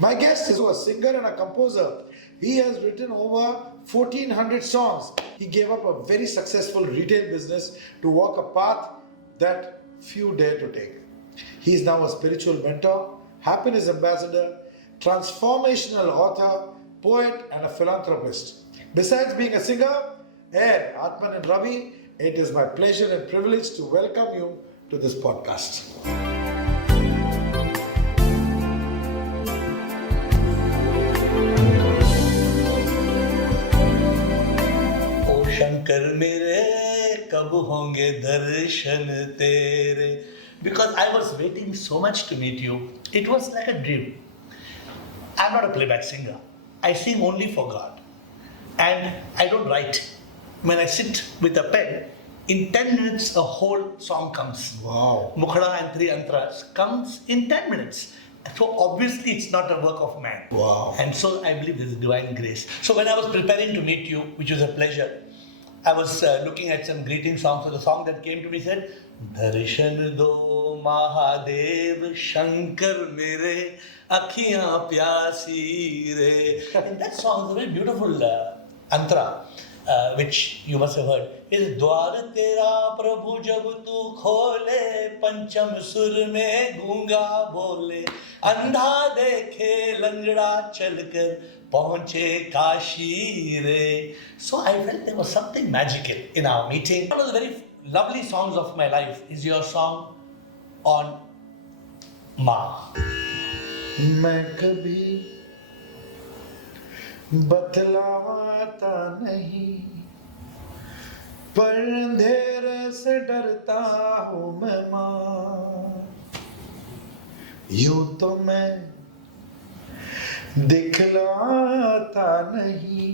My guest is a singer and a composer. He has written over 1400 songs. He gave up a very successful retail business to walk a path that few dare to take. He is now a spiritual mentor, happiness ambassador, transformational author, poet, and a philanthropist. Besides being a singer, and Atman and Ravi, it is my pleasure and privilege to welcome you to this podcast. Shankar मेरे कब होंगे दर्शन तेरे. Because I was waiting so much to meet you. It was like a dream. I'm not a playback singer. I sing only for God. And I don't write. When I sit with a pen, in 10 minutes a whole song comes. Wow. Mukhada and three antras comes in 10 minutes. So obviously it's not a work of man. Wow. And so I believe this is divine grace. So when I was preparing to meet you, which was a pleasure, I was looking at some greeting songs. So the song that came to me said, Darshan do Mahadev Shankar mere akhiyan pyasi re. And that song is a very beautiful antra, which you must have heard. Is Dwar tera Prabhu jab tu khole, Pancham sur mein gunga bole, Andha dekhe langda chalkar पहुंचे काशी रे. So I felt there was something magical in our meeting. One of the very lovely songs of my life is your song on माँ. मैं कभी बतलाता नहीं, पर अंधेरे से डरता हूँ मैं माँ. यूं तो मैं दिखलाता नहीं,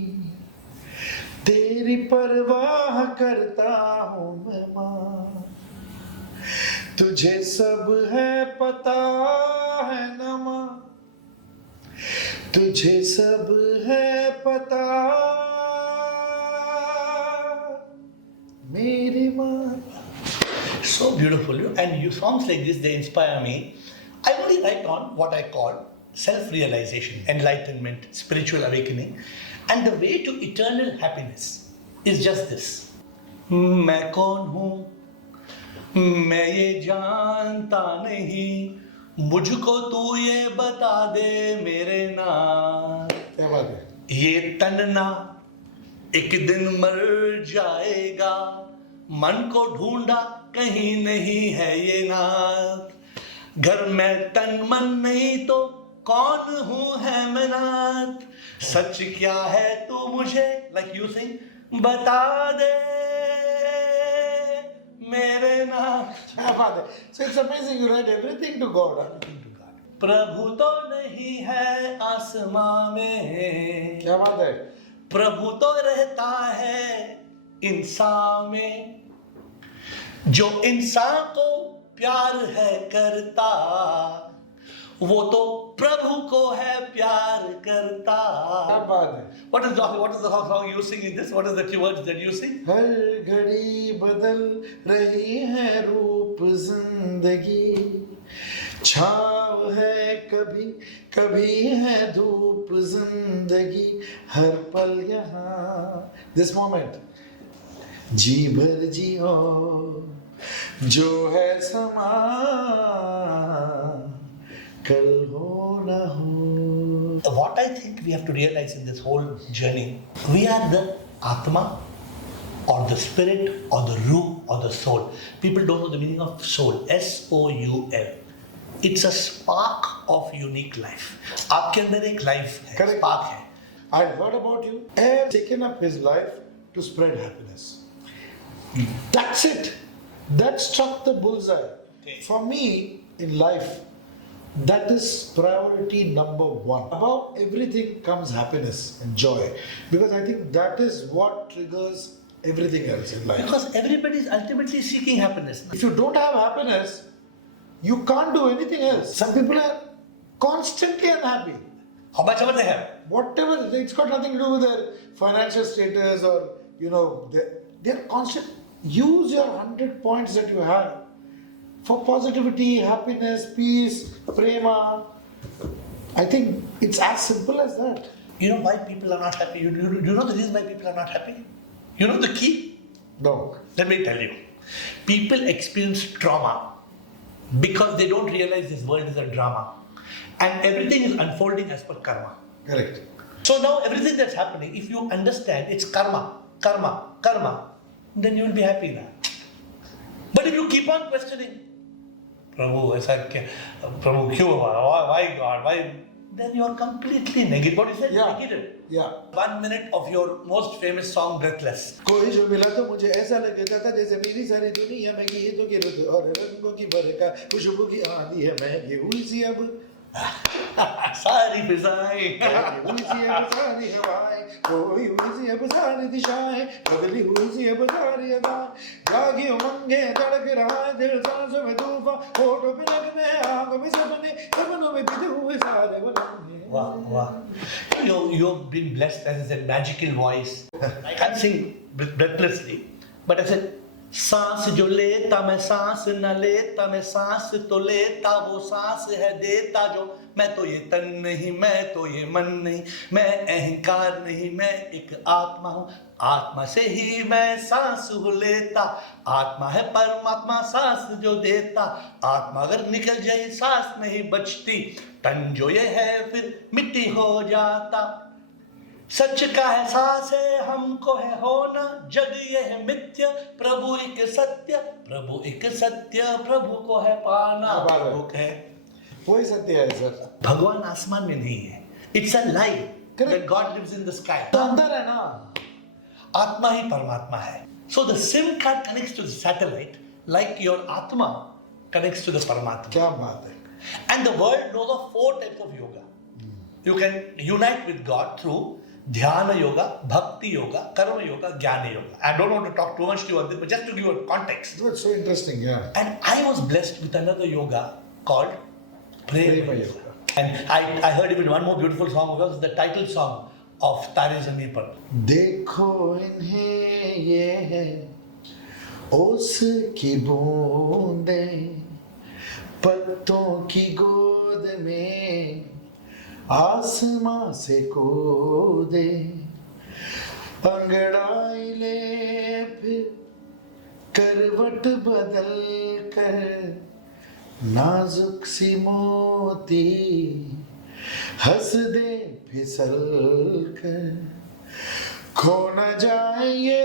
तेरी परवाह करता हूँ मैं माँ. तुझे सब है पता है न माँ, तुझे सब है पता मेरी माँ. So beautiful. And you songs like this, they inspire me. I only write on what I call self-realization, enlightenment, spiritual awakening. And the way to eternal happiness is just this. मैं कौन हूँ, मैं ये जानता नहीं, मुझको तू ये बता दे मेरे नाथ. क्या बात है. ये तन्ना एक दिन मर जाएगा, मन को ढूंढा कहीं नहीं है ये नाथ. घर में तन मन नहीं तो कौन हूँ है मैं नाथ. सच क्या है तू मुझे, like you sing, बता दे मेरे नाथ. क्या बात है. So it's amazing, you write everything to God. Everything to God. प्रभु तो नहीं है आसमां में, क्या बात है. प्रभु तो रहता है इंसान में. जो इंसान को प्यार है करता, वो तो प्रभु को है प्यार करता. क्या बात है. What is the song you sing in this? What is the words that you sing? हर घड़ी बदल रही है रूप जिंदगी, छाव है कभी कभी है धूप जिंदगी, हर पल यहाँ this moment जी भर जियो जो है समा, कल हो न हो. What I think we have to realize in this whole journey, we are the Atma or the spirit or the Ruh or the soul. People don't know the meaning of soul. S-O-U-L. It's a spark of unique life. आपके अंदर एक life है, Correct. spark है. I heard about you. Have taken up his life to spread happiness. That's it. That struck the bullseye. Okay. For me, in life, that is priority number one. Above everything comes happiness and joy. Because I think that is what triggers everything else in life. Because everybody is ultimately seeking happiness. If you don't have happiness, you can't do anything else. Some people are constantly unhappy. How much ever they have. Whatever, it's got nothing to do with their financial status or, they're constant. Use your 100 points that you have for positivity, happiness, peace, prema. I think it's as simple as that. You know why people are not happy? You know the reason why people are not happy? You know the key? No. Let me tell you. People experience trauma because they don't realize this world is a drama. And everything is unfolding as per karma. Correct. So now everything that's happening, if you understand it's karma, karma, karma, then you will be happy now. But if you keep on questioning, Prabhu, ऐसा क्या? Prabhu, क्यों? Why God? Why? Then you are completely negative. What is that? Yeah. Negative. Yeah. 1 minute of your most famous song, Breathless. कोई जो मिला तो मुझे ऐसा लगता था जैसे मेरी सारी दुनिया में गीतों की रुत और रंगों की बरखा खुशबू की आंधी है मैं ये हुई सी अब सारी फिजाएं हुई सी अब सारी हवाएं कोई हुई सी अब सारी दिशाएं बदली हुई सी अब सारी अदाएं जागी उमंगे धड़क रहा है दिल सांसों में तूफान होठों पे नगमे आंखों में सपनों में बिते हुए सारे वलंगे Wow, wow. You've been blessed, as I said, magical voice. I can't sing breathlessly, but I said, सांस जो लेता मैं सांस न लेता मैं सांस तो लेता वो सांस है देता जो मैं तो ये तन नहीं मैं तो ये मन नहीं मैं अहंकार नहीं मैं एक आत्मा हूँ आत्मा से ही मैं सांस लेता आत्मा है परमात्मा सांस जो देता आत्मा अगर निकल जाए सांस नहीं बचती तन जो ये है फिर मिट्टी हो जाता सच का एहसास है हमको है होना जग ये है मिथ्य प्रभु एक सत्य प्रभु को है पाना प्रभु है वही सत्य है सर भगवान आसमान में नहीं है it's a lie that God lives in the sky तो अंदर है ना आत्मा ही परमात्मा है so the SIM card connects to the satellite like your atma connects to the paramatma क्या बात है and the world knows of 4 types of yoga you can unite with God through Dhyana yoga, bhakti yoga, karma yoga, jnana yoga. I don't want to talk too much to you on this, but just to give you a context. That's so interesting, yeah. And I was blessed with another yoga called Prema Yoga. And I heard even one more beautiful song of yours, the title song of Tare Zameen Par. देखो इन्हें ये है ओस की बूंदें पत्तों की गोद में आसमां से कूदे अंगड़ाई ले फिर करवट बदल कर नाजुक सी मोती हंस दे फिसल कर खो न जाए ये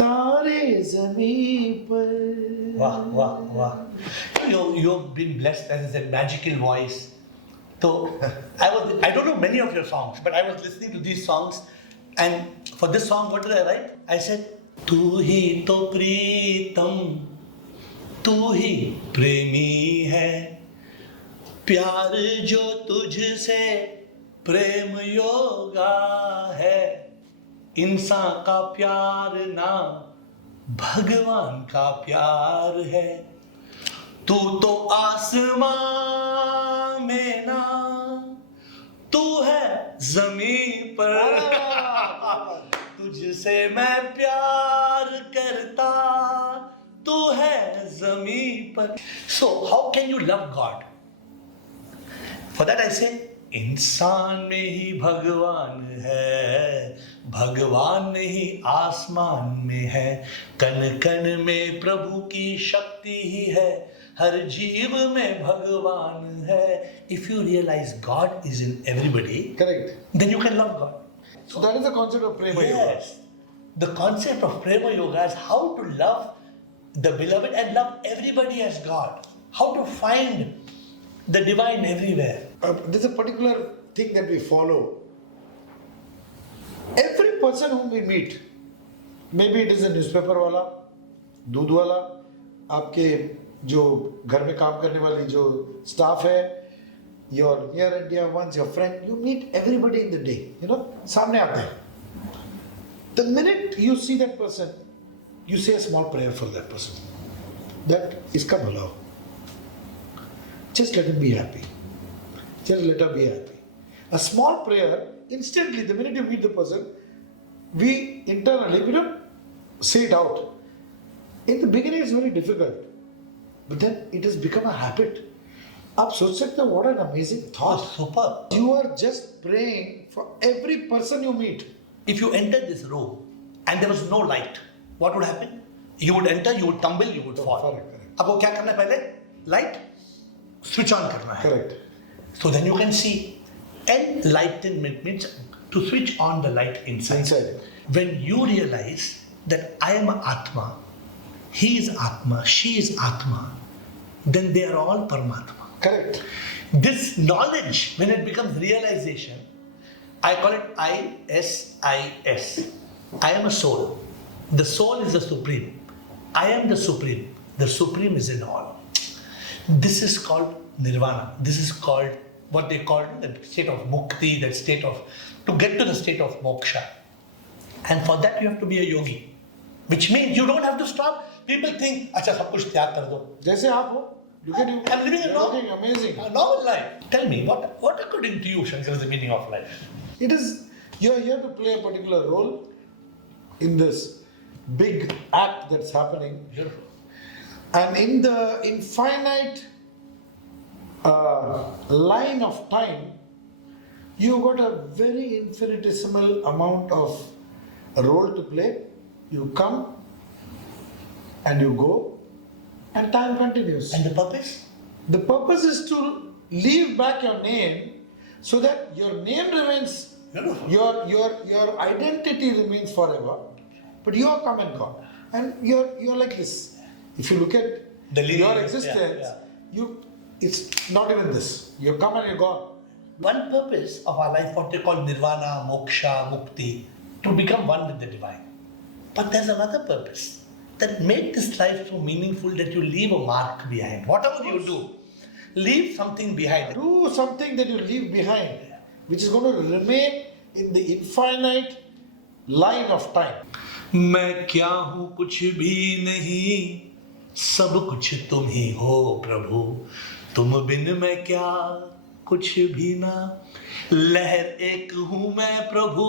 तारे ज़मीं पर Wow, wow, wow. You've been blessed, as I said, magical voice. So I don't know many of your songs, but I was listening to these songs, and for this song, what did I write? I said, "तू ही तो प्रीतम, तू ही प्रेमी है, प्यार जो तुझसे प्रेम योगा है, इंसान का प्यार ना भगवान का प्यार है तू तो आसमां में ना तू है जमीन पर तुझसे मैं प्यार करता तू है जमीन पर so how can you love God for that I से इंसान में ही भगवान है भगवान नहीं आसमान में है कण कण में प्रभु की शक्ति ही है हर जीव में भगवान है if you realise God is in everybody correct then you can love God so that is the concept of prema yoga yes the concept of prema yoga is how to love the beloved and love everybody as God how to find the divine everywhere there's a particular thing that we follow every person whom we meet maybe it is a newspaper वाला दूध वाला आपके जो घर में काम करने वाली जो स्टाफ है your near and dear ones your friend you meet everybody in the day you know सामने आते हैं the minute you see that person you say a small prayer for that person that इसका भला हो just let him be happy just let her be happy a small prayer instantly the minute you meet the person we internally we don't say it out in the beginning it's very difficult but then it has become a habit. आप सोच सकते हो what an amazing Oh, thought. super. You are just praying for every person you meet. If you entered this room and there was no light, what would happen? You would enter, you would tumble, you would fall. Correct. अब वो क्या करना है पहले? Light switch on करना है. Correct. So then you can see enlightenment means to switch on the light inside. Inside. When you realize that I am Atma, he is Atma, she is Atma, then they are all Paramatma. Correct. This knowledge, when it becomes realization, I call it ISIS. I am a soul. The soul is the supreme. I am the supreme. The supreme is in all. This is called nirvana. This is called what they call the state of mukti, that state of, to get to the state of moksha. And for that you have to be a yogi. Which means you don't have to stop. People think, अच्छा सब कुछ त्याग कर दो. जैसे आप हो, look at you. I'm living a You're normal, looking amazing. a normal life. Tell me, what according to you, Shankar, is the meaning of life? It is, you're here to play a particular role in this big act that's happening. Beautiful. And in the infinite line of time, you got a very infinitesimal amount of role to play. You come and you go, and time continues. And the purpose? The purpose is to leave back your name so that your name remains, Beautiful. your identity remains forever, but you are come and gone. And you're like this. If you look at The living, your yeah, existence, yeah. it's not even this. You come and you're gone. One purpose of our life, what they call nirvana, moksha, mukti, to become one with the divine. But there's another purpose that make this life so meaningful that you leave a mark behind. Whatever you do, leave something behind. Do something that you leave behind, which is going to remain in the infinite line of time. मैं क्या हूँ कुछ भी नहीं, सब कुछ तुम ही हो प्रभु, तुम बिन मैं क्या कुछ भी ना, लहर एक हूँ मैं प्रभु,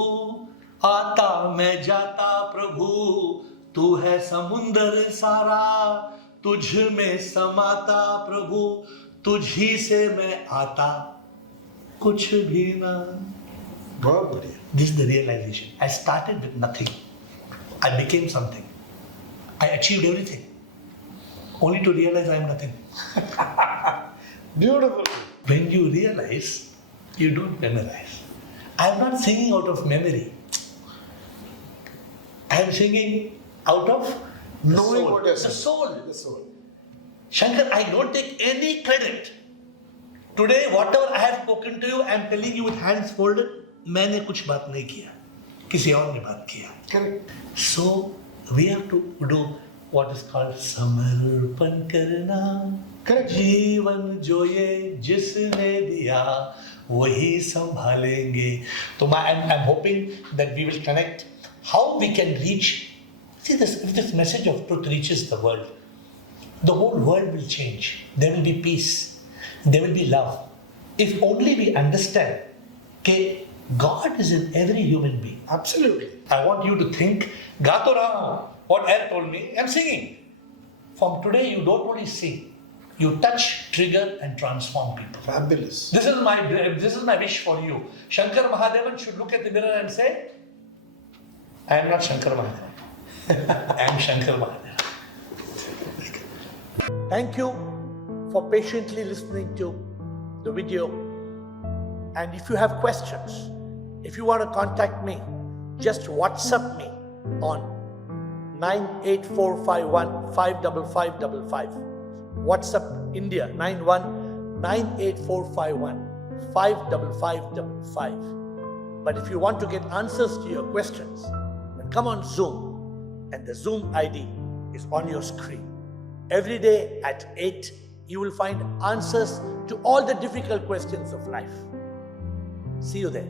आता मैं जाता प्रभु, तू है समुंदर सारा, तुझ में समाता प्रभु, तुझ ही से मैं आता, कुछ भी ना. बहुत बढ़िया. This is the realization. I started with nothing. I became something. I achieved everything. Only to realize I am nothing. Beautiful. When you realize, you don't memorize. I am not singing out of memory. I am singing out of the Knowing soul. what you're The saying. soul. The soul. Shankar, I don't take any credit. Today, whatever I have spoken to you, I am telling you with hands folded, मैंने कुछ बात नहीं किया. किसी और ने बात किया. Correct. So we have to do what is called समर्पण करना. Correct. जीवन जो ये जिसने दिया वही संभालेंगे. So I'm hoping that we will connect how we can reach. See this, if this message of truth reaches the world, the whole world will change. There will be peace. There will be love. If only we understand that God is in every human being. Absolutely. I want you to think, गा तो रहा हूँ. What Air told me, I'm singing. From today, you don't only sing. You touch, trigger, and transform people. Fabulous. This is my wish for you. Shankar Mahadevan should look at the mirror and say, I am not Shankar Mahadevan. I am Shankar Mahadevan. Thank you for patiently listening to the video. And if you have questions, if you want to contact me, just WhatsApp me on 98451 55555. WhatsApp India 919845155555. 55555. But if you want to get answers to your questions, then come on Zoom, and the Zoom ID is on your screen. Every day at 8, you will find answers to all the difficult questions of life. See you there.